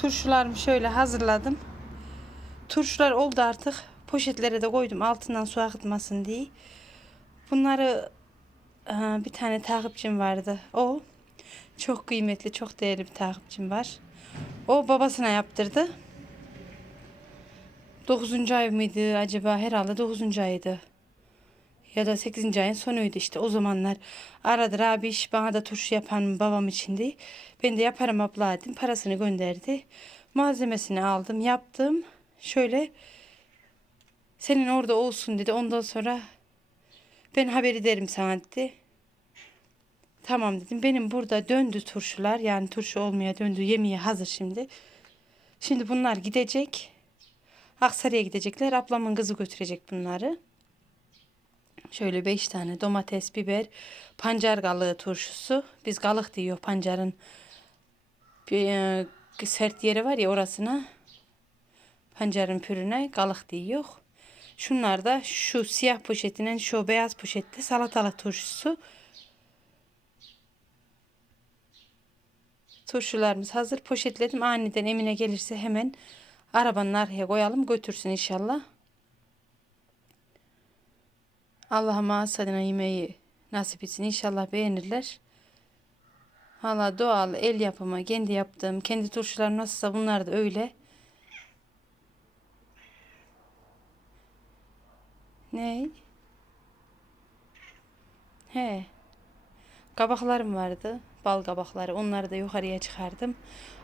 Turşularımı şöyle hazırladım. Turşular oldu artık. Poşetlere de koydum altından su akıtmasın diye. Bunları Aa, bir tane takipçim vardı. O çok kıymetli, çok değerli bir takipçim var. O babasına yaptırdı. 9. ay mıydı acaba? Herhalde 9. ayıydı. Ya da 8. ayın sonuydu işte. O zamanlar aradır abi iş bana da turşu yapan babam içindi. Ben de yaparım abla dedim. Parasını gönderdi. Malzemesini aldım, yaptım. Şöyle senin orada olsun dedi. Ondan sonra ben haber ederim sana dedi. Tamam dedim. Benim burada döndü turşular. Yani turşu olmaya döndü. Yemeğe hazır şimdi. Şimdi bunlar gidecek. Aksaray'a gidecekler. Ablamın kızı götürecek bunları. Şöyle beş tane domates, biber, pancar galığı turşusu. Biz galık diyor pancarın bir e, sert yeri var ya orasına. Pancarın pürüne galık diyor. Şunlar da şu siyah poşetinin şu beyaz poşette salatalık turşusu. Turşularımız hazır. Poşetledim. Aniden Emine gelirse hemen arabanın arkaya koyalım götürsün inşallah. Allah'ıma asadına yemeği nasip etsin. İnşallah beğenirler. Hala doğal el yapımı kendi yaptığım kendi turşularım nasılsa bunlar da öyle. Ne? He. Kabaklarım vardı. Bal kabakları. Onları da yukarıya çıkardım.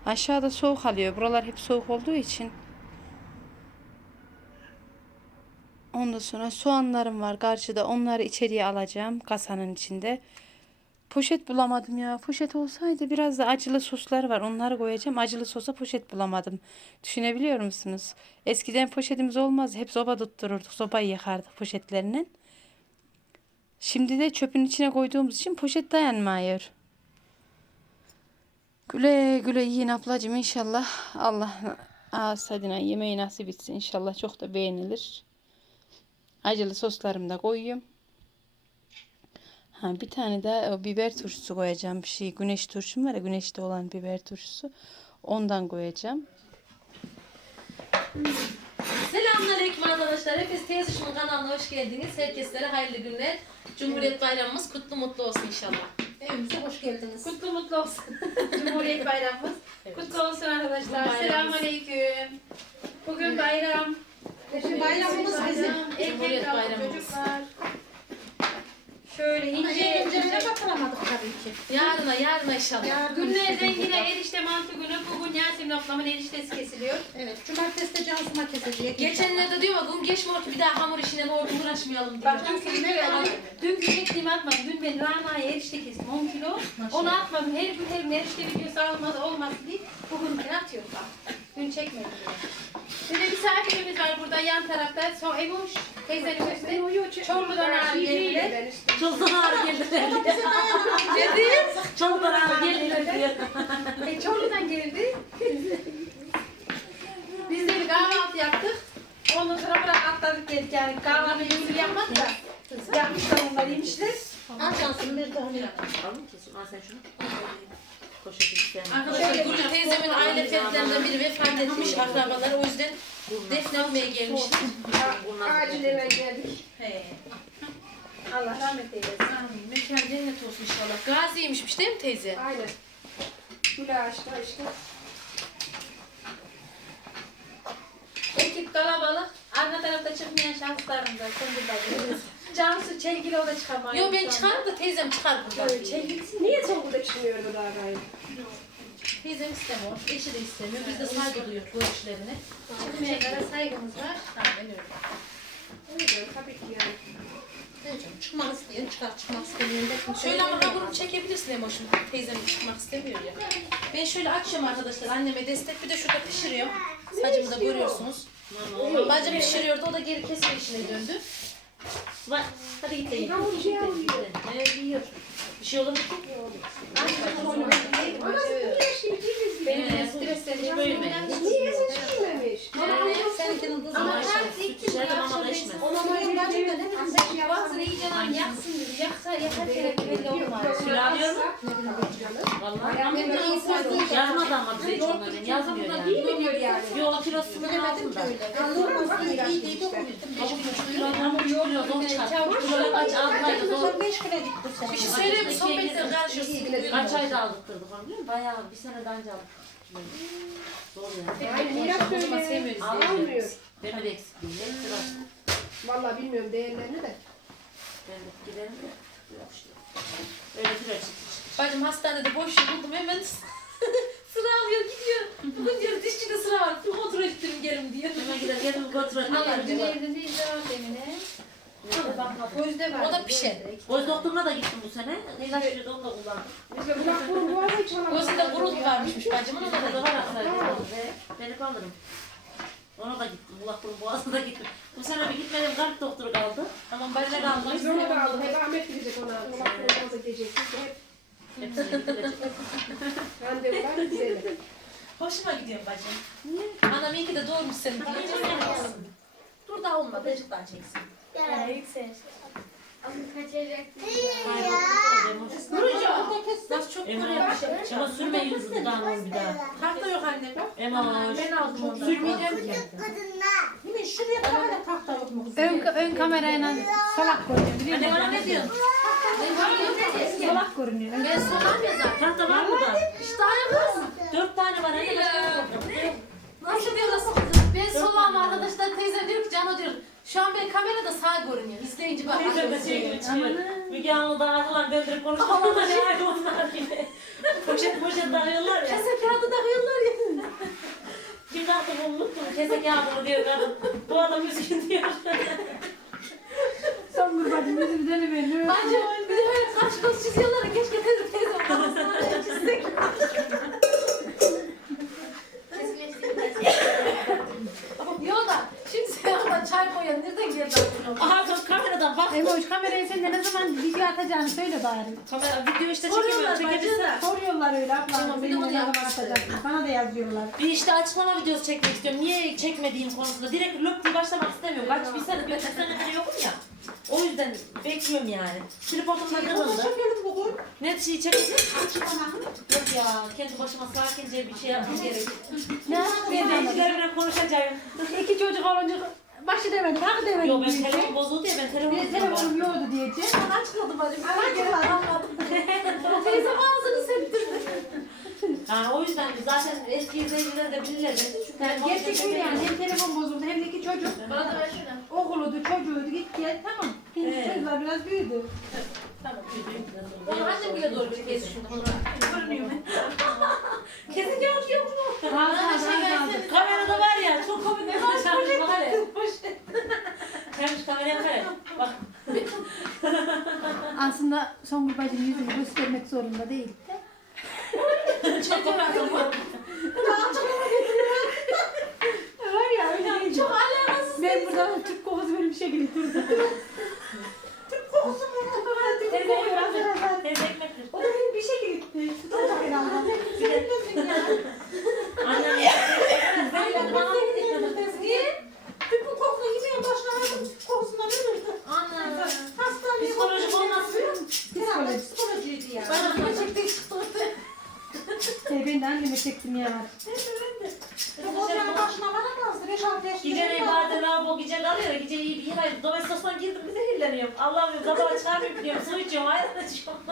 Aşağıda soğuk alıyor. Buralar hep soğuk olduğu için. Ondan sonra soğanlarım var karşıda. Onları içeriye alacağım kasanın içinde. Poşet bulamadım ya. Poşet olsaydı biraz da acılı soslar var. Onları koyacağım. Acılı sosa poşet bulamadım. Düşünebiliyor musunuz? Eskiden poşetimiz olmaz. Hep soba tuttururduk. Sobayı yakardık poşetlerinin. Şimdi de çöpün içine koyduğumuz için poşet dayanmıyor. Güle güle yiyin ablacığım inşallah. Allah ağız tadına yemeği nasip etsin. İnşallah çok da beğenilir. Acılı soslarımı da koyuyorum. Ha, bir tane de o biber turşusu koyacağım. Bir şey güneş turşum var ya güneşte olan biber turşusu. Ondan koyacağım. Selamünaleyküm arkadaşlar. Hepiniz Teyzişim'in kanalına hoş geldiniz. Herkeslere hayırlı günler. Cumhuriyet Bayramımız kutlu mutlu olsun inşallah. Evimize hoş geldiniz. Kutlu mutlu olsun. Cumhuriyet bayramımız. Kutlu olsun arkadaşlar. Bayramımız. Selamünaleyküm. Bugün bayram. Şimdi bayramımız bizim. Cumhuriyet bayramımız. çocuklar. Şöyle ince eğlencelere ince. katılamadık tabii ki. Yarına yarına inşallah. Yarın Günlerden yine erişte mantı günü. Bugün Yasemin ablamın eriştesi kesiliyor. Evet, cumartesi de Cansu'ma kesecek. Geçenlerde diyor ama gün geçmiyor ki bir daha hamur işine doğru uğraşmayalım diyor. Bak dünkü gibi yani. Dünkü çektiğimi atmadım. Dün ben Rana'ya erişte kestim 10 kilo. Onu atmadım. Her gün her gün erişte videosu almadı olmaz diye. Bugünkünü atıyorum bak. Dün çekmedim. Bir de misafirimiz var burada yan tarafta. So, Emoş teyzenin üstünde. Çorlu'dan abi geldiler. Çoluklar ağrı geldiler. Çoluklar ağrı geldiler diyor. E, Çorlu'dan geldi. Biz de bir kahvaltı yaptık. Ondan sonra bırak atladık geldik yani. Kahvaltı gibi yapmadık da. Yapmışlar onlar yemişler. Al Cansu'nun bir tane. Aldın mı kesin? Al sen şunu. Arkadaşlar Gülü teyzemin aile fertlerinden biri vefat etmiş akrabaları. O yüzden defnetmeye gelmişler. Acil eve geldik. He. Allah rahmet eylesin. Amin. Mekan cennet olsun inşallah. Gaziymişmiş değil mi teyze? Aynen. Gül ağaçta işte. Ekip kalabalık. Arka tarafta çıkmayan şanslarım da. Kondurlar. Cansu Çelgili o da çıkamıyor. Yo ben çıkarım da teyzem çıkar buradan. Çekilsin. Niye çıkmıyor bu daha gayet? Teyzem istemiyor, eşi de istemiyor. Biz de saygı duyuyoruz bu eşlerine. Çıkmayanlara saygımız var. Aynen öyle. Öyle tabii ki yani. Evet canım, çıkmak isteyen çıkar, çıkmak istemeyen de. Şöyle ama hamurumu çekebilirsin Emoş'um. Teyzem çıkmak istemiyor ya. Ben şöyle akşam arkadaşlar anneme destek bir de şurada pişiriyorum. Sacımı da görüyorsunuz. Bacım pişiriyordu o da geri kesme işine döndü. Bak, hadi git de. Git de yiyin. Evet, yiyor. Bir şey olur mu? Benim de stresleniyorum. Böyle mi? Niye sen çıkmamış? Seninkinin kızı Ama her da neyse. içmez. Ona mayın bileyim ben şey Bazıları iyice lan yaksın dedi. Yaksa yakar kere belli olmaz. Kilo alıyor mu? Vallahi. Yazmadı ama bize hiç onların yazmıyor yani. Bilmiyor yani. Yok kilosunu altında. Değil kaç altaydı zor. Bir şey söyleyeyim mi? Sohbetten karşıyorsun. Kaç ayda aldırtırdık onu biliyor musun? Bayağı bir sene daha önce aldık. Ay Miraç O zaman öyle. sevmiyoruz. Almıyor. Benim de eksikliğim. Vallahi bilmiyorum değerlerini de. Ben de giderim de. Yok işte. Öyle bir açık. Bacım hastanede boş yer buldum hemen sıra alıyor gidiyor. Bugün diyor dişçide sıra var. Bir kontrol ettirin gelin diyor. Hemen gider gelin kontrol Allah dün evde değil cevap Emine. Gözde var. O da pişer. Göz doktoruna da gittim bu sene. İlaç veriyordu onu da kullandım. Biz de kulak burun boğazı hiç alamıyoruz. Gözünde kuruluk varmışmış bacımın ona da var aslında. Ben hep alırım. Ona da gittim. Kulak burun boğazına da gittim. Bu sene bir gitmedim. Kalp doktoru kaldı. Tamam Ben de kaldım. Biz onu da aldık. Hep Ahmet gidecek ona. Kulak burun. Biz de hep Hepsini gittirecek. randevular güzel. Hoşuma gidiyor bacım. Anam iyi ki de doğurmuş seni. Dur da olmadı. Azıcık daha çeksin. Ya yüksel. Ama kaçacak. Hayır, yok, yok, Nasıl çok görüyormuş. Emoş. Ama sürmeyin hızlı dudağını bir daha. Tahta yok annem. Emoş. Ben aldım ondan. Sürmeyeceğim. Ön, ön kamerayla salak görünüyor biliyor Anne musun? bana ne diyorsun? Salak görünüyor. Ben solam ya zaten. Tahta var mı da? İşte ayaklarım. Dört tane var. Anne başka yok. Nasıl diyorlar? Ben solağım arkadaşlar teyze diyor ki Cano diyor. Şu an ben kamerada sağ görünüyor. İzleyici bak. Teyze de şey gibi çıkıyor. Müge Anlı da ağzından döndürüp konuşuyorlar. Ne var onlar gibi. Poşet poşet dağıyorlar ya. Kese kağıdı takıyorlar ya. Taktı bunu unuttum. Kese kağıdını diyor kadın. Bu adam üzgün diyor. Son gurbacım yüzümü dönüverin. Bence bir de böyle kaş göz çiziyorlar. Keşke teyze teyze kafasına öyle çizsek. Yok da şimdi sen orada çay koyan nereden geldi aklına? Aha kız kameradan bak. Emoş kamerayı sen de ne zaman video atacağını söyle bari. Kamera video işte Soruyorlar çekemiyor. Soruyorlar öyle abla. Tamam, bir de onu atacaksın? Bana da yazıyorlar. Bir işte açıklama videosu çekmek istiyorum. Niye çekmediğim konusunda. Direkt löp diye başlamak istemiyorum. Kaç bir sene, bir sene yokum ya. O yüzden bekliyorum yani. Tripodumda kırıldı. Ne şey çekeceğim? Yok ya, kendi başıma sakince bir şey yapmam gerek. Ne Ben yapayım? izleyicilerimle konuşacağım. İki çocuk olunca başı demedim, hak demedim. Yo ben telefon bozuldu ya ben telefon Bir telefonum yoktu diyecek. Açmadım bacım. Ben geri anlamadım. Teyze ağzını septirdi. Yani o yüzden zaten eski izleyiciler de bilirler. Çünkü telefon Gerçek öyle yani. Hem telefon bozuldu hem de iki çocuk. Bana da ver şunu. Okuludu, çocuğuydu, git gel tamam. Şimdi Evet. çocuklar biraz büyüdü. Tamam. Onu annem bile doğru bir kez şunu. Görünüyor mu? Kesin gördüğüm mu? Ağzı Bana şey versene. Kamerada var ya çok komik bir Boş şey poşet var ya. Gelmiş kameraya kare. Bak Aslında Songül bacım yüzünü göstermek zorunda değil. Çok alakalı. Var ya öyle. Çok alakasız. Ben burada Türk kokusu böyle bir şey getirdim. Türk kokusu mu? Türk kokusu biraz teyze ekmektir. O da benim bir şey gitti. Tutacak herhalde. Annem ben bana Niye? Bir bu kokla yemeye başlamadım. Kokusundan ölürdü. Ana. Hastaneye psikolojik olmasın. Psikoloji. Psikolojiydi ya. Bana da çekti. Şey, ben de anneme çektim ya. Geceleri bazen lavabo gece kalıyor ayırıp domestosdan girdim bir zehirleniyorum. Allah'ım diyorum kabağı çıkarmayayım diyorum, su içiyorum, ayran içiyorum.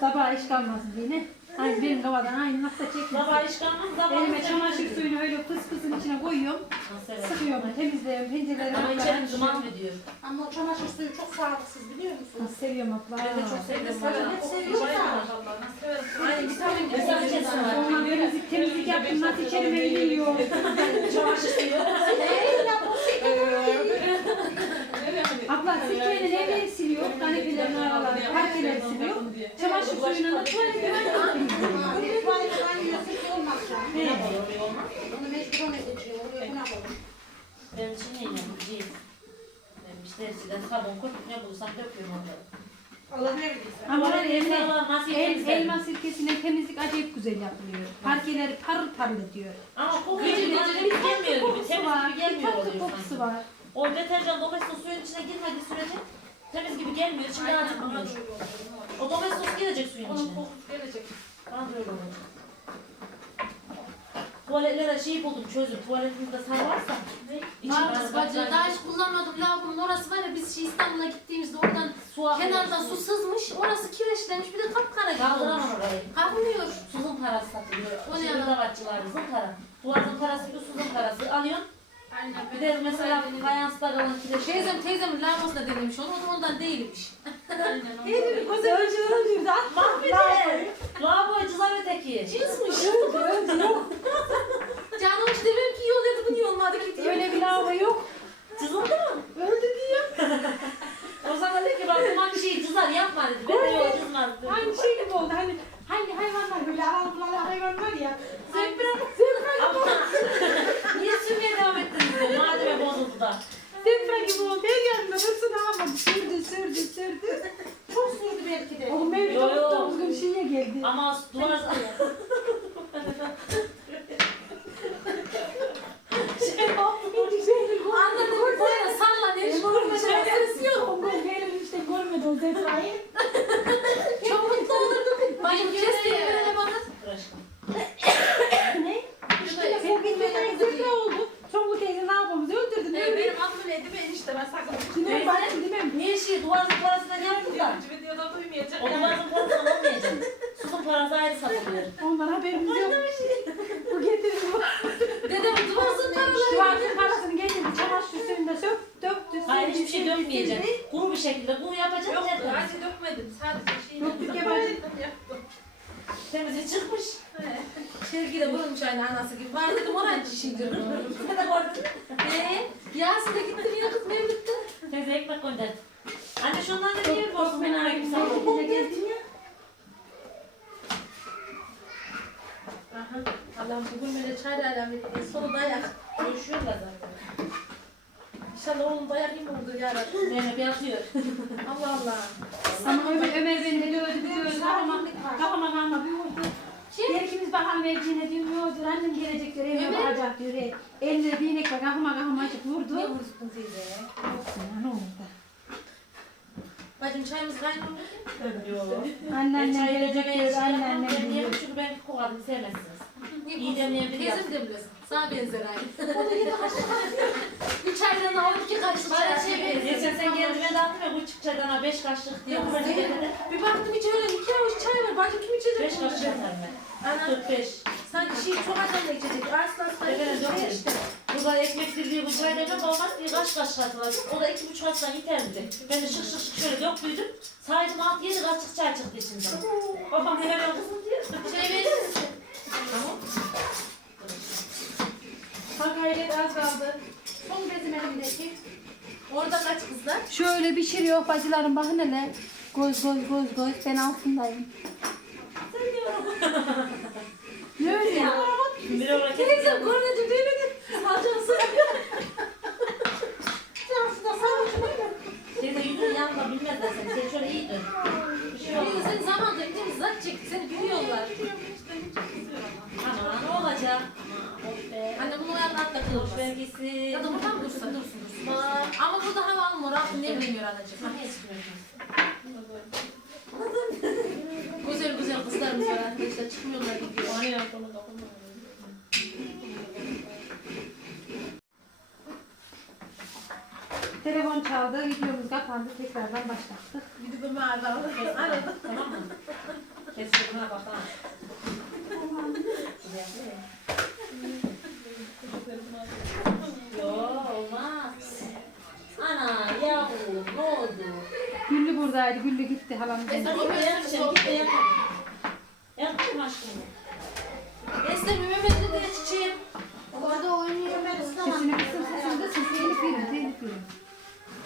Sabah iş kalmasın diye ne? Aynı benim kavadan aynı nasıl çekmiş. Kabağı iş kalmaz, kabağı Elime çamaşır suyunu öyle fıs fısın içine koyuyorum. Sıkıyorum, temizliyorum, pencereleri Ama içerim duman ediyor. Ama o çamaşır suyu çok sağlıksız biliyor musun? Nasıl seviyorum abla. Ben de çok seviyorum. Severim, hep seviyorum da. Aynen vitamin gibi. Mesela kesin var. Sonra temizlik, yaptım nasıl içerim eğiliyor. Çamaşır suyu. Abla sirkeyle neleri siliyor? Kanepelerin araları, parkeleri siliyor. Çamaşır suyuna da tuvalet Onu mecbur ona geçiyor. Oraya buna koyuyor. Ben için neyim değil. Ben işte eskiden sabun koyup ne bulursam döküyorum onları. Allah verdiyse. Ama eline insanlar nasıl el, temizler? elma sirkesine temizlik acayip güzel yapılıyor. Parkeleri parıl parıl ediyor. Ama koku gece gece bir gelmiyor gibi, temiz var, gibi gelmiyor kokusu var. O deterjan domestos suyun içine girmediği sürece temiz gibi gelmiyor. İçinde acıkmıyor. O domestos gelecek suyun Onun içine. kokusu gelecek. Bana da öyle olacak. tuvaletlere şey buldum çözüm. Tuvaletimizde sar varsa. içi Var biraz kız bacı. Daha hiç kullanmadım. Lavabonun orası var ya biz şey İstanbul'a gittiğimizde oradan Su kenardan su sızmış. Orası kireçlenmiş. Bir de kapkara gibi Kaldıramam olmuş. orayı. Kalkmıyor. Suzun parası satılıyor. O ne Şimdi ya? davatçılar zımpara. Duvarın parası bir suzun parası alıyorsun. Aynen. Bir de mesela fayansda kalan kireç. Teyzem teyzemin lavabosuna denemiş onu. O da ondan değilmiş. Mahvede. Lavabo cızar öteki. Cizmiş. Canım hiç demem ki oluyordu bu niye olmadı ki diye. Öyle bir lavabo yok. Cızıldı mı? Öldü diyor. o zaman dedi ki bak bu şey cızar yapma dedi. Ben de yok cızmaz dedim. Aynı şey gibi oldu. Hani hangi hayvanlar böyle arabalı hayvan var ya. Zebra. Ama niye sürmeye devam ettiniz diyor. Madem bozuldu da. Zebra gibi oldu. Her yanında hırsını almadı. Sürdü sürdü sürdü. Çok sürdü belki de. O mevcut Yo, yo. dokuz gün şeye geldi. Ama duvar... şey oldu. Anladım. Böyle sallanıyor. Görmeden sesi yok. O gün benim işte görmedi o zebrayı. Çok mutlu olurdum. Bacım kesmeyi verene bana. Ne? İşte Sen bilmeden zebra oldu. Çomlu teyze ne yapalım? Öldürdün. Ee, öldürdün. benim aklım neydi ben işte ben sakladım. Yine bak demem. Niye şey duvarın parasından yaptın da? Videoda duymayacak. O duvarın parasından olmayacak. Suzun parası ayrı satılıyor. Ondan haberimiz yok. Bu getirdi bu. Dedem duvarsın paraları. Duvarın parasını getirdi. Çamaşır suyunda sök, döktü. Hayır sildi, hiçbir şey sildi, dökmeyecek. sildi. Kuru bir şekilde bunu yapacak. Yok tertemiz. acı dökmedim. Sadece şey Yok, bir yabancı. yaptım. Temizliği çıkmış. Şevki de vurulmuş aynı anası gibi. Var dedim ona çişindir. Ne de gördün. Eee? Yasin de gitti yine kız mevlütte. Teyze ekmek gönderdi. Anne şundan da niye borsun ben ara gibi Sen salladın? de geldin ya. Aha. Allah'ım bugün böyle çare alamet değil. Sonu dayak. Görüşüyorlar zaten. İnşallah oğlum dayak yemiyordur yarabbim. Zeynep yatıyor. Allah Allah. Ama Ömer, Ömer beni deli öldü, bizi öldü. Kafama, kafama kalma bir vurdu. Kim? Herkimiz bakalım mevcine diyor, ne olur annem gelecek diyor, evime Ömer? bakacak diyor. e, inek var, kafama kafama vurdu. Niye vursun teyze? Olsun ya, ne oldu? Bacım çayımız mu? Yok. Anneannem Çay gelecek demeye diyor, anneannem Ben diyor. çünkü ben kokardım sevmezsiniz. İyi demleyebilir Teyzem de biliyorsun. Sana benzer aynı. Bir çaydan al iki kaşık. Bana şey. Geçen sen geldi ben de attım ya bu çık çaydan ha beş kaşık diye. Yok, Ben Zeynep. de Bir baktım hiç öyle iki avuç çay var. Bacım kim içecek beş bunu? kaşık atarım ben. Ana. Dört beş. Sanki şey çok adam da içecek. Arslan arslan Evet, içecek evet. işte. Burada ekmektir diye bu çay demem babam bir kaç kaşık atılacak. O da iki buçuk atsan yeterli. Ben de şık şık şık şöyle döktüydüm. Saydım alt yedi kaşık çay çıktı içinden. Babam helal olsun diyor. Şey verir misin? Tamam. Bak hayret az kaldı. Son bezim elimdeki. Orada kaç kızlar? Şöyle pişiriyor bacılarım bakın hele. Göz göz göz göz ben altındayım. ne öyle ya? Bir olarak Teyzem kornacım değil mi? Salcan sıra. Teyze yüzünün yanında bilmezler seni. Sen şöyle iyi dön. Bir şey olmaz. Senin zamanında bir zat çekti. Seni biliyorlar. Ana ne olacak? Of be. Anne bunu ayağına atla kılmaz. vergisi. Ya da buradan dursun dursun dursun. Ama burada hava almıyor. Rabbim ne bilmiyor anacığım. Niye çıkmıyorsun? Güzel güzel kızlarımız var arkadaşlar. Çıkmıyorlar gidiyor. Aynen konu dokunma. Telefon çaldı, videomuz kapandı, tekrardan başlattık. Bir de ben aradım. Aradım. Tamam mı? Kes şuna bak ha. Şuraya koy. Yo olmaz. Ana yavrum ne oldu? Güllü buradaydı, Güllü gitti bir Yap şimdi git de yap. Yapmayın aşkım. Esra bir Mehmet'le de çiçeğim. Orada oynuyor ben Sesini ıslamam. kısın, sesini kısın, telif verin, telif verin.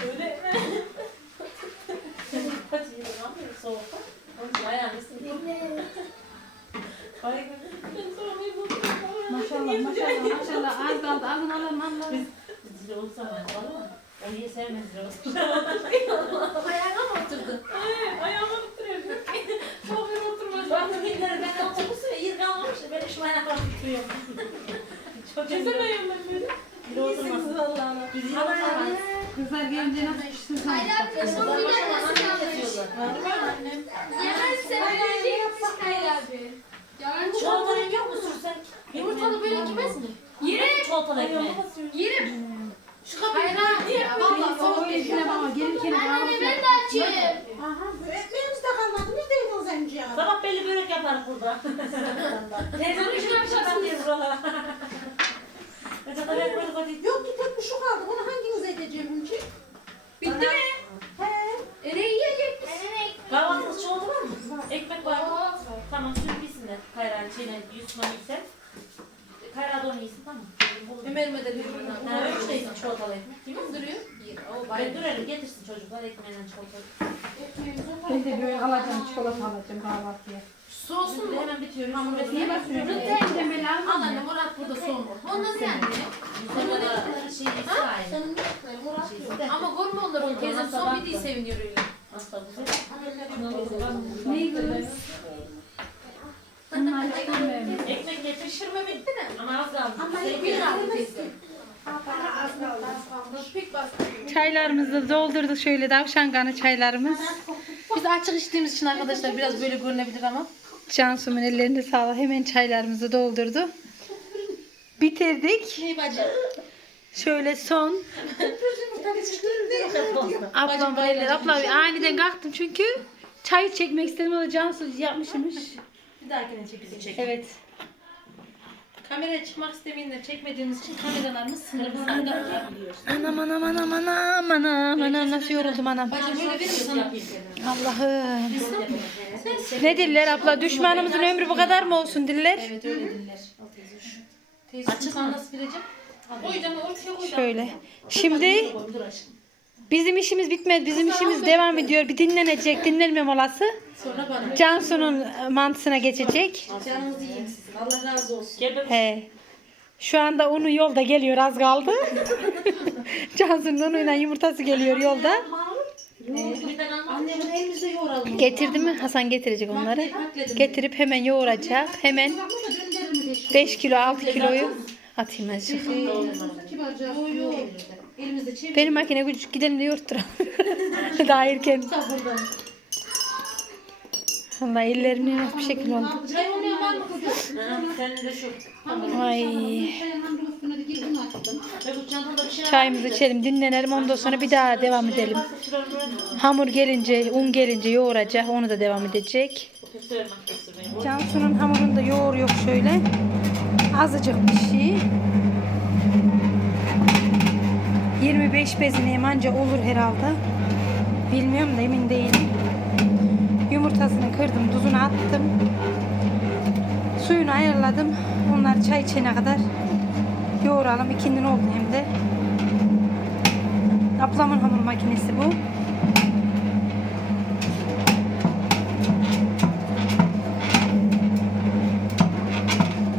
Öyle mi? Kaç yıl var mı soğukta? Onun bayağı mısın? Bayağı Maşallah, maşallah, maşallah. Az kaldı, alın alın alın. Biz zil olsa mı yapalım mı? Onu niye sevmezler? Ayağına mı oturdun? Ayağıma oturuyor. Sohbet oturmaz. Ben de bilmiyorum. Ben de otobüsü ve yer kalmamış. Ben şu ayaklarımı tutuyorum. Çok Kesemeyim ben böyle. Bir oturmasın. Allah'ına. Biz yine oturmaz. Kızlar gelince nasıl pişsin sana? Kızlar başına nasıl kesiyorlar? Yemezse böyle yapsak Hayır abi. Çikolata rengi yok mu sürsek? Gitmez mi? Yine çikolatalı ekmeği. Şu kapıyı Hayır. Vallahi soğuk geliyor. Ama gelirken Anne ben de açayım. Ekmeğimiz de kalmadı. Biz de yediniz emci ya. Sabah belli börek yaparız burada. Teyzemin şuna bir şapan diye buralara. Yok ki tek şu kaldı. Bunu hanginiz edeceğim önce? Bitti mi? He. E ne yiyecek misin? Kahvaltınız çikolata var mı? Ekmek var mı? Tamam süt bilsin de. Kayra şeyine Onu yesin tamam. Ömer'ime de diyorum. Ha, öyle şey yesin çikolatalı ekmek. Kim duruyor? O Ben durarım getirsin çocuklar ekmeğinden çikolatalı. ben de böyle alacağım çikolata alacağım kahvaltıya. Soğusun mu? Hemen bitiyor. Niye basıyorsun? Demeli Al alma. anne Murat burada soğumu. Ondan yani. Yusuf'a da şey İsrail. Murat yok. Ama görme onlar onu. Teyzem son bir değil seviniyor öyle. Neyi kız? Bunlar getir. Pişirme bitti de. Ama az kaldı. Ama Sevgili ekmeği abi. alamazsın. Pek bastı. Çaylarımızı doldurduk şöyle tavşan kanı çaylarımız. Biz açık içtiğimiz için arkadaşlar biraz böyle görünebilir ama. Cansu'nun ellerine sağlık. Hemen çaylarımızı doldurdu. Bitirdik. Ne bacı? Şöyle son. Ablam bayılır. Abla aniden kalktım çünkü çay çekmek istedim ama Cansu yapmışmış. Bir dahakine çek bizi çek. Evet. Kameraya çıkmak istemeyenler çekmediğimiz için kameralarımız sınırlı. Anam anam anam anam anam anam nasıl yoruldum anam. Bacım böyle verir misin? Allah'ım. Ne diller abla? Düşmanımızın ömrü bu kadar mı olsun diller? Evet öyle diller. Teyze açık sana nasıl vereceğim? O yüzden ortaya koy. Şöyle. Şimdi Dur aşkım. Bizim işimiz bitmedi. Bizim işimiz devam ediyor. Bir dinlenecek. Dinlenme molası. Sonra bana. Cansu'nun e, mantısına geçecek. Canınızı yiyeyim sizin. Allah razı olsun. He. Şu anda unu yolda geliyor az kaldı. Cansu'nun unuyla yumurtası geliyor yolda. Annemin elimizde yoğuralım. Getirdi mi? Hasan getirecek onları. Getirip hemen yoğuracak. Hemen 5 kilo 6 kiloyu atayım azıcık. Kibarca. Elimizde çevir. Benim makine küçük gidelim de yoğurtturalım. Daha erken. buradan. Allah ellerim yavaş bir şekil oldu. Çay olmayan var mı kızım? Ha, Senin de şu. Ay. Şey. Çayımızı içelim, dinlenelim. Ondan sonra bir daha devam edelim. Hamur gelince, un gelince yoğuracak. Onu da devam edecek. Cansu'nun hamurunda yoğur yok şöyle. Azıcık bir şey. 25 bezineyim anca olur herhalde. Bilmiyorum da emin değilim. Yumurtasını kırdım, tuzunu attım. Suyunu ayarladım. Onlar çay içene kadar yoğuralım. İkindin oldu hem de. Ablamın hamur makinesi bu.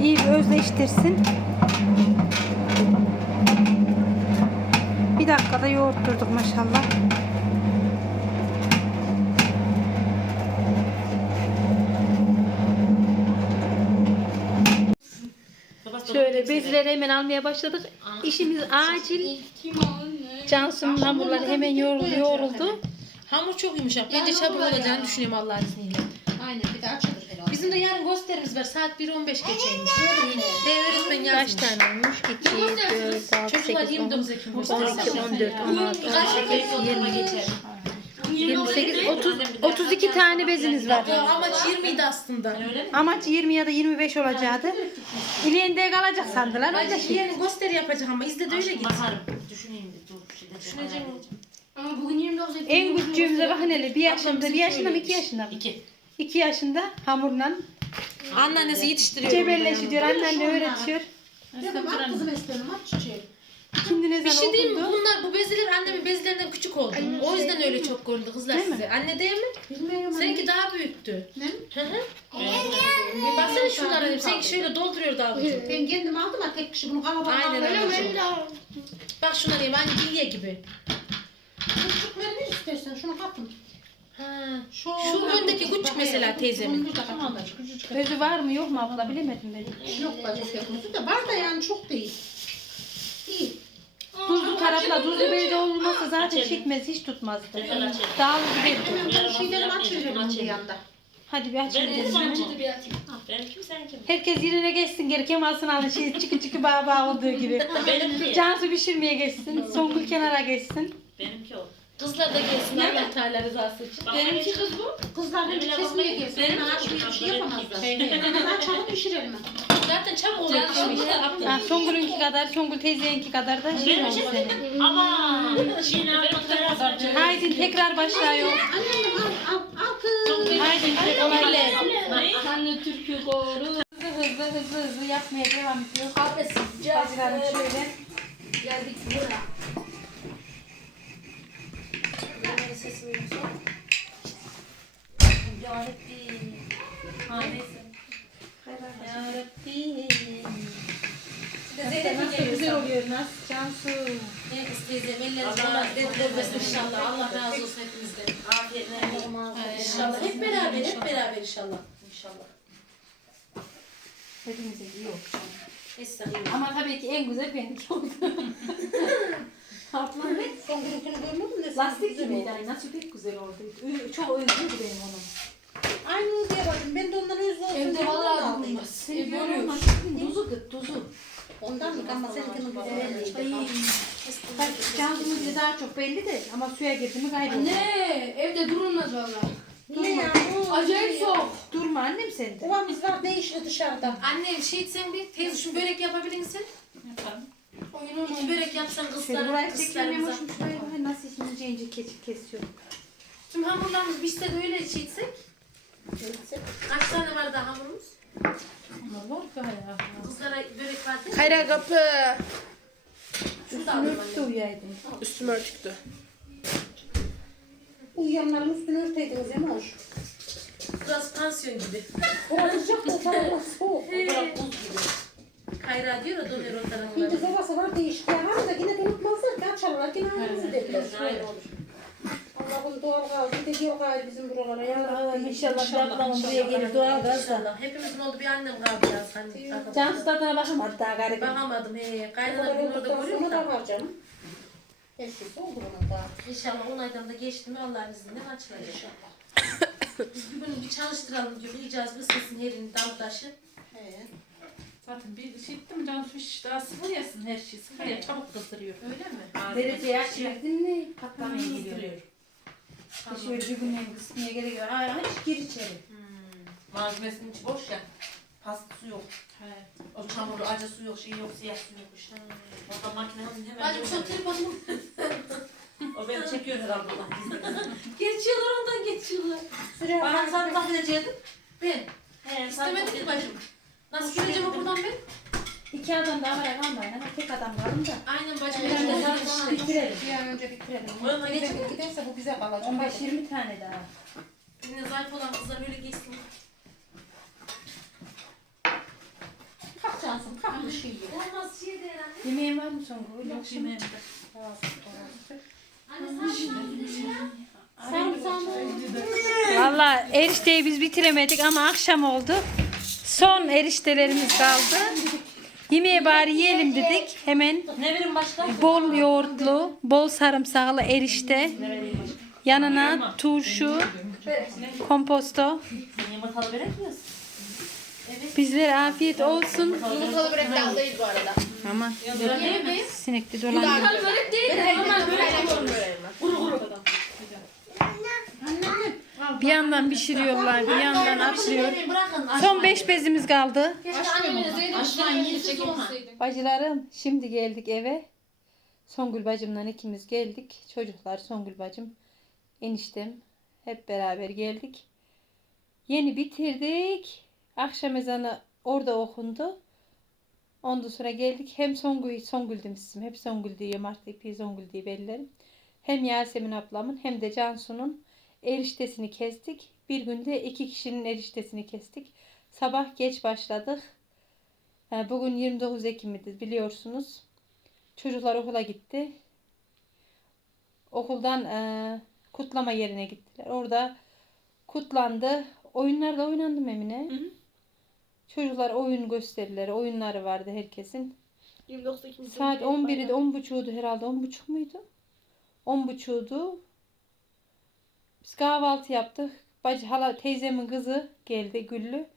İyi bir özleştirsin. Bir dakikada yoğurtturduk maşallah. Şöyle bezleri hemen almaya başladık. İşimiz acil. Cansu'nun hamurları hemen yoğruldu. yoğruldu. Hamur çok yumuşak. Bence çabuk olacağını düşünüyorum Allah'ın izniyle. Bizim de yarın gösterimiz var. Saat 1.15 geçeymiş. Deviriz ben Kaç yazmış. tane olmuş? 2, 4, 6, Çocuklar 8, 10, 29 Ekim 12, 14, 16, Kaç 18, dakika 20, geçer? 28, 30, 32 tane beziniz var. Ya amaç 20 idi aslında. Amaç 20 ya da 25 olacaktı. İleğinde kalacak sandılar. Öyle Bence şey. yarın gösteri yapacak ama izle de öyle git. Bakarım. Düşüneyim bir dur. Bir şey de Düşüneceğim. Ama bugün 29 Ekim. En küçüğümüze bakın hele. Bir yaşında, bir yaşında mı, iki yaşında mı? İki. İki yaşında hamurla Anneannesi yetiştiriyor. cebelleşiyor. Annen de öğretiyor. Dedim at kızım istedim at çiçeği. Şimdi ne Bir zaman şey diyeyim mi? okundu? Bunlar bu bezeler annemin bezlerinden küçük oldu. O yüzden öyle çok göründü kızlar Değil mi? size. Anne değil mi? Bilmiyorum anne. Seninki daha büyüktü. Ne? Hı hı. Baksana şunlara dedim. Seninki şöyle dolduruyor daha büyük. Ben kendim aldım ha tek kişi bunu kalabalık Aynen öyle. Bak şuna diyeyim aynı bilye gibi. Küçük verir istersen şunu kapın. Ha. Şu, Şu öndeki küçük mesela teyzemin. Da da. Özü var mı yok mu abla bilemedim ben. Yok bacı sekmesi de var da yani çok değil. İyi. Tuzlu tarafla tuzlu bezi olmasa zaten çekmez hiç tutmazdı. Dağlı giderdi. Hemen ben şeyleri açıveririm bir yanda. Hadi bir aç. Ben mi seninki mi? Herkes yerine geçsin geri Kemal Sunal'ın şey çıkı çıkı bağ bağ olduğu gibi. Benimki. Cansu pişirmeye geçsin. Songül kenara geçsin. Benimki o. Kızlar da gelsin Allah Teala rızası için. Benimki kız bu. Kızlar Emine kesmeye gelsin. Benim Onlar açmıyor bir şey yapamazlar. Daha çabuk pişirelim. Zaten çabuk oluyor pişmiş. Ha, Songül'ünki kadar, Songül teyzeninki kadar da şey oldu senin. Ama yine atmak Haydi tekrar başlıyor. Anne al al al kız. Haydi gelsin. Anne türkü doğru. Hızlı hızlı hızlı hızlı yapmaya devam ediyor. Kahvesi. Bacılarım şöyle. Geldik buraya. Benim sesim yoksa. Yarabbim. Ha neyse. Yarabbim. Zeynep Nasıl güzel oluyor Naz, Cansu. Ne kız teyzem dedilermesin inşallah. Allah razı olsun hepinizden. Afiyetler. İnşallah. Hep beraber, hep beraber inşallah. İnşallah. Hepimize iyi olsun. Estağfurullah. Ama tabii ki en güzel benimki oldu. Ablam ne? Son gününkünü görmedin de. Lastik gibiydi. Ay, Nasıl pek güzel oldu. Çok özlüydü benim onu. Aynı diye bakın. Ben de ondan özlü olsun. Evde aldım. bulunmaz. Seni Ev görüyorum tuzu gıt tuzu. Ondan mı? Ama seninkinin güzelliği. Bak Cansu'nun da daha çok belli de ama suya girdi mi kayboluyor. Ne? Evde durulmaz valla. Niye ya? Bu- Acayip soğuk. Durma annem sen de. Kovamız var değişti dışarıda. Annem şey sen bir teyze şu börek yapabilir misin? Yaparım. İki börek yapsan kızlar, buraya çekilmemiş kızlarımıza. şuraya bakın nasıl ince ince kesip kesiyor. Tüm hamurlarımız biz de öyle etsek. Kaç tane var da hamurumuz? Ama var galiba. Kızlara börek vardı. Kayra kapı. Şurada aldım Örtü uyuyaydım. Üstüm örtüktü. Uyuyanların üstünü örteydiniz ya hoş. Burası pansiyon gibi. Orası sıcak da sarılı soğuk. Burası buz gibi. Kayra diyor ya döner o Şimdi taraflara. havası var değişti. Ya var da yine de unutmazlar ki açarlar. Yine aynısı dediler. Aynen. Allah'ım doğal gaz. Bir de diyor gayrı bizim buralara. Ya Rabbi. İnşallah ablamın buraya gelir doğal gazla. İnşallah. Hepimizin oldu bir annem kaldı ya. Sen Cansu tadına bakamadı daha galiba. Bakamadım he. Kaynana gün orada görüyor sonra da da. var canım. Her şey oldu bunun da. İnşallah 10 aydan da geçti mi Allah'ın izniyle açılacak. Biz bir gün bir çalıştıralım diyor. İyicaz bir sesin herini dal taşı. He. Zaten bir şey ettim Cansu iş daha sıvı yesin her şey sıvı ya çabuk kızdırıyor. Öyle mi? Dereceyi açıverdin mi patlamaya geliyor. Kızdırıyor. Şöyle bir günden kısmaya gerek yok. Ay hiç gir içeri. Malzemesinin içi boş ya. Pasta su yok. He. O çamurlu acı su yok, şey yok, siyah su yok işte. Orada makinenin hemen... Bacım şu telefonumu O beni çekiyor herhalde gizli. geçiyorlar ondan geçiyorlar. Süre Bana sen tahmin edeceydin. Ben. He, İstemedim ki bacım. Nasıl süreceğim buradan ben? İki adam daha var kalmayın ama tek adam kalın da. Aynen bacım. Bir önce zaten zaten işte. bitirelim. Bir an önce bitirelim. Oğlum, Teyze giderse bu bize kalacak. 15-20 tane daha. Yine zayıf olan kızlar böyle geçsin. Kalk Cansın kalk bir şey ye. Olmaz şey de herhalde. Yemeğin var mı Songül? Yok yemeğim de. Anne sen Valla erişteyi biz bitiremedik ama akşam oldu. Son eriştelerimiz kaldı. Yemeğe bari yiyelim dedik. Hemen Ne vereyim başka? bol yoğurtlu, bol sarımsaklı erişte. Yanına turşu, komposto. Yumurtalı börek mi yiyorsun? Bizlere afiyet olsun. Yumurtalı börek de aldayız bu arada. Aman sinekli dolanıyor. börek değil de normal börek. Bir yandan pişiriyorlar, bir yandan. Bırakın. Son beş bezimiz kaldı. Keşke. Bacılarım şimdi geldik eve. Songül bacımla ikimiz geldik. Çocuklar Songül bacım, eniştem hep beraber geldik. Yeni bitirdik. Akşam ezanı orada okundu. Ondan sonra geldik. Hem Songül, Songül demiştim. Hep Songül diyorum artık ipi Songül diye bellerim. Hem Yasemin ablamın hem de Cansu'nun eriştesini kestik. Bir günde iki kişinin eriştesini kestik. Sabah geç başladık. Yani bugün 29 Ekim'di biliyorsunuz. Çocuklar okula gitti. Okuldan eee, kutlama yerine gittiler. Orada kutlandı. Oyunlar da oynandı mı Emine? Çocuklar oyun gösterileri, oyunları vardı herkesin. 29 Ekim. Saat 11'i de 10.30'du herhalde. 10.30 muydu? 10.30'du. Biz kahvaltı yaptık. Bacı hala teyzemin kızı geldi Güllü.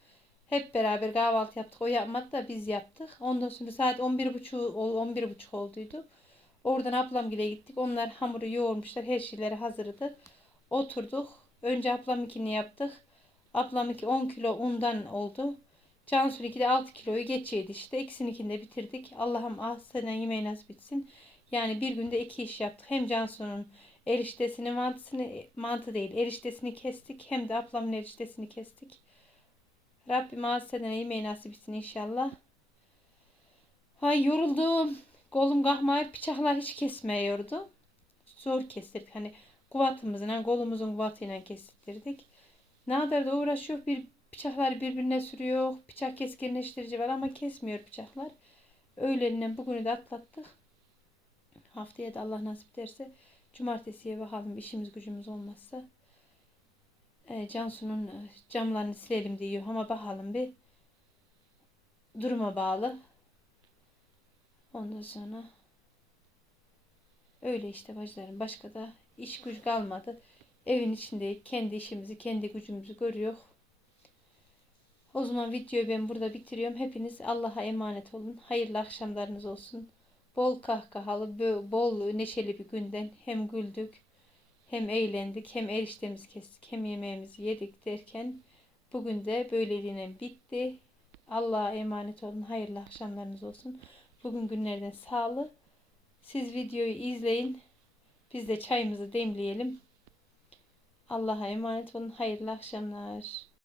Hep beraber kahvaltı yaptık. O yapmadı da biz yaptık. Ondan sonra saat 11.30 ol- 11.30 olduydu. Oradan ablamgile gittik. Onlar hamuru yoğurmuşlar. Her şeyleri hazırdı. Oturduk. Önce ablamınkini yaptık. Ablamınki 10 kilo undan oldu. Cansu'nunki de 6 kiloyu geçeydi işte. İkisininkini de bitirdik. Allah'ım ah sana yemeği nasip etsin. Yani bir günde iki iş yaptık. Hem Cansu'nun eriştesini mantısını mantı değil eriştesini kestik. Hem de ablamın eriştesini kestik. Rabbim sana yemeği nasip etsin inşallah. Ay yoruldum. Kolum kalkmayıp bıçaklar hiç kesmiyordu. Zor kestirdik. Hani kuvatımızla kolumuzun kuvatıyla kestirdik. Ne kadar da uğraşıyor. Bir bıçaklar birbirine sürüyor. Bıçak keskinleştirici var ama kesmiyor bıçaklar. Öğleninden bugünü de atlattık. Haftaya da Allah nasip ederse cumartesiye bakalım işimiz gücümüz olmazsa. E, Cansu'nun e, camlarını silelim diyor ama bakalım bir duruma bağlı. Ondan sonra öyle işte bacılarım. Başka da iş güç kalmadı. Evin içindeyiz. Kendi işimizi, kendi gücümüzü görüyor. O zaman videoyu ben burada bitiriyorum. Hepiniz Allah'a emanet olun. Hayırlı akşamlarınız olsun. Bol kahkahalı, bol neşeli bir günden hem güldük, hem eğlendik, hem eriştemizi kestik, hem yemeğimizi yedik derken bugün de böyleliğine bitti. Allah'a emanet olun. Hayırlı akşamlarınız olsun. Bugün günlerden sağlı. Siz videoyu izleyin. Biz de çayımızı demleyelim. Allah'a emanet olun. Hayırlı akşamlar.